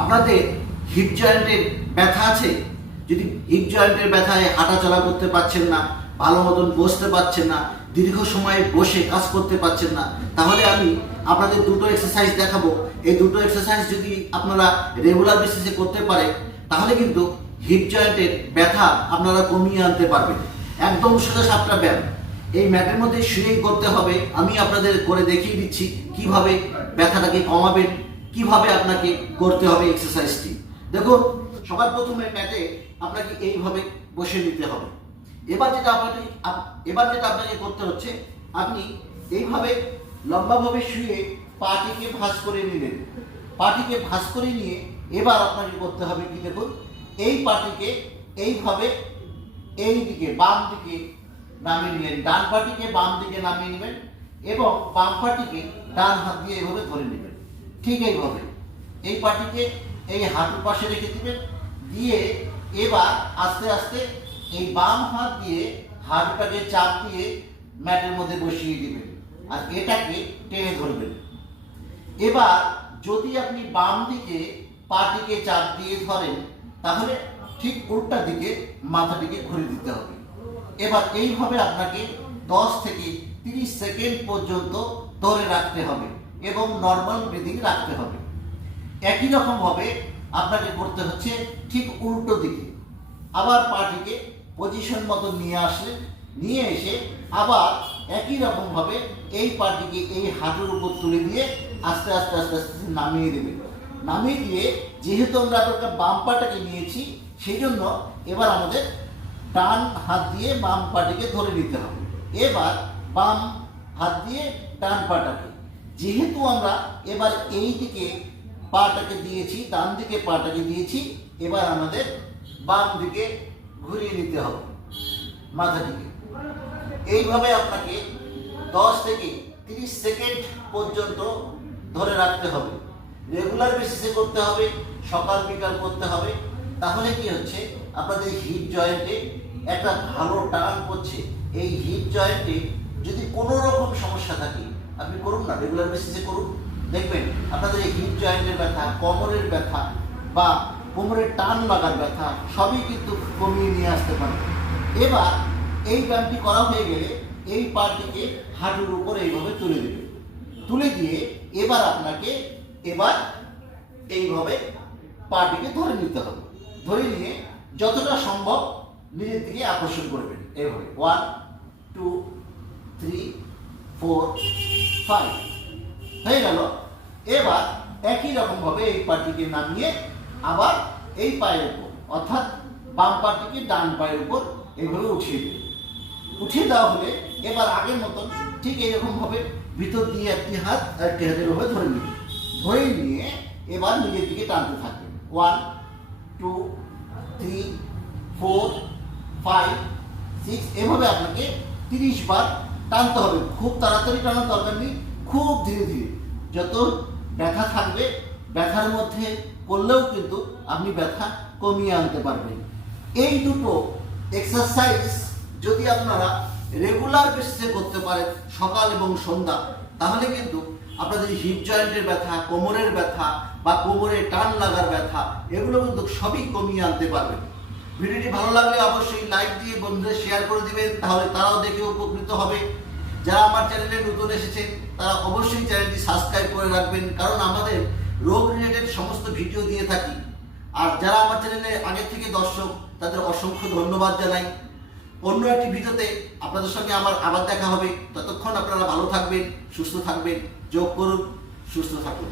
আপনাদের হিপ জয়েন্টের ব্যথা আছে? যদি হিপ জয়েন্টের ব্যথায় হাঁটাচলা করতে পারছেন না, ভালো মতন বসতে পারছেন না, দীর্ঘ সময় বসে কাজ করতে পারছেন না, তাহলে আমি আপনাদের দুটো এক্সারসাইজ দেখাবো। এই দুটো এক্সারসাইজ যদি আপনারা রেগুলার বেসিসে করতে পারেন, তাহলে কিন্তু হিপ জয়েন্টের ব্যথা আপনারা কমিয়ে আনতে পারবেন। একদম সোজা সাপটা ব্যায়াম। এই ম্যাটের মধ্যে শুয়েই করতে হবে। আমি আপনাদের করে দেখিয়ে দিচ্ছি কীভাবে ব্যথাটাকে কমাবেন। কীভাবে আপনাকে করতে হবে এক্সারসাইজটি দেখুন, সবার প্রথমে ম্যাটে আপনাকে এইভাবে বসে নিতে হবে। এবার যেটা আপনাকে এবার যেটা আপনাকে করতে হচ্ছে, আপনি এইভাবে লম্বাভাবে শুয়ে পাটিকে ভাঁজ করে নিলেন। পাটিকে ভাঁজ করে নিয়ে এবার আপনাকে করতে হবে কি দেখুন, এই পাটিকে এইভাবে এই দিকে, বাম দিকে নামিয়ে নিলেন। ডান পাটিকে বাম দিকে নামিয়ে নেবেন এবং বাম পাটিকে ডান হাত দিয়ে এইভাবে ধরে নেবেন। ঠিক এইভাবে। এই পাটিকে এই হাঁটুর পাশে রেখে দিবেন। দিয়ে এবার আস্তে আস্তে এই বাম হাত দিয়ে হাঁটুটাকে চাপ দিয়ে ম্যাটের মধ্যে বসিয়ে দিবেন আর এটাকে টেনে ধরবেন। এবার যদি আপনি বাম দিকে পাটিকে চাপ দিয়ে ধরেন, তাহলে ঠিক উল্টা দিকে মাথাটিকে ঘুরে দিতে হবে। এবার এইভাবে আপনাকে 10 থেকে 30 সেকেন্ড পর্যন্ত ধরে রাখতে হবে। এবং নর্মাল ব্রিদিং রাখতে হবে। একই রকম ভাবে আপনাকে করতে হচ্ছে ঠিক উল্টো দিকে। আবার পাটিকে পজিশন মতো নিয়ে আসলেন নিয়ে এসে আবার একই রকম ভাবে এই পাটিকে এই হাঁটুর উপর তুলে দিয়ে আস্তে আস্তে আস্তে আস্তে নামিয়ে দেবেন নামিয়ে দিয়ে যেহেতু আমরা আপনার বাম পাটাকে নিয়েছি, সেই জন্য এবার আমাদের ডান হাত দিয়ে বাম পাটিকে ধরে নিতে হবে। এবার বাম হাত দিয়ে ডান পাটাকে যেহেতু আমরা এবার এই দিকে পাটাকে দিয়েছি, ডান দিকে পাটাকে দিয়েছি, এবার আমাদের বাম দিকে ঘুরিয়ে নিতে হবে মাথাটিকে এইভাবে আপনাকে দশ থেকে তিরিশ সেকেন্ড পর্যন্ত ধরে রাখতে হবে। রেগুলার বেসিসে করতে হবে, সকাল, বিকাল করতে হবে। তাহলে কি হচ্ছে? আপনাদের হিপ জয়েন্টে একটা ভালো টান পড়ছে। এই হিপ জয়েন্টে যদি কোনো রকম সমস্যা থাকে আপনি করুন না রেগুলার বেসিসে করুন। দেখবেন আপনাদের এই হিপ জয়েন্টের ব্যথা, কোমরের ব্যথা বা কোমরের টান লাগার ব্যথা, সবই কিন্তু কমিয়ে নিয়ে আসতে পারে। এবার এই ব্যায়ামটি করা হয়ে গেলে এই পাটিকে হাঁটুর উপর এইভাবে তুলে দেবে। তুলে দিয়ে এবার আপনাকে এবার এইভাবে পাটিকে ধরে নিতে হবে। ধরে নিয়ে যতটা সম্ভব নিজের দিকে আকর্ষণ করবেন। এইভাবে one two three four five হয়ে গেল। এবার একই রকম ভাবে এই পাটিকে নামিয়ে আবার এই পায়ের উপর, অর্থাৎ বাম পাটিকে ডান পায়ের উপর এইভাবে উঠিয়ে দেবে উঠিয়ে দেওয়া হলে এবার আগের মতন ঠিক এরকম ভাবে ভিতর দিয়ে একটি হাত একটি হাতের ভাবে ধরে নিবে ধরে নিয়ে এবার নিজের দিকে টানতে থাকবে। One two three four five six এভাবে আপনাকে তিরিশ বার টানতে হবে, খুব তাড়াতাড়ি টানার দরকার নেই, খুব ধীরে ধীরে। যত ব্যথা থাকবে, ব্যথার মধ্যে করলেও কিন্তু আপনি ব্যথা কমিয়ে আনতে পারবেন। এই দুটো এক্সারসাইজ যদি আপনারা রেগুলার বেসিসে করতে পারেন সকাল এবং সন্ধ্যা, তাহলে কিন্তু আপনাদের হিপ জয়েন্টের ব্যথা, কোমরের ব্যথা বা কোমরে টান লাগার ব্যথা, এগুলো কিন্তু সবই কমিয়ে আনতে পারবেন। ভিডিওটি ভালো লাগলে অবশ্যই লাইক দিয়ে বন্ধুদের শেয়ার করে দিবেন, তাহলে তারাও দেখে উপকৃত হবে। যারা আমার চ্যানেলে নতুন এসেছেন, তারা অবশ্যই চ্যানেলটি সাবস্ক্রাইব করে রাখবেন, কারণ আমাদের রোগ রিলেটেড সমস্ত ভিডিও দিয়ে থাকি। আর যারা আমার চ্যানেলে আগে থেকে দর্শক, তাদের অসংখ্য ধন্যবাদ জানাই। অন্য একটি ভিডিওতে আপনাদের সঙ্গে আমার আবার দেখা হবে। ততক্ষণ আপনারা ভালো থাকবেন, সুস্থ থাকবেন। যোগ করুন, সুস্থ থাকুন।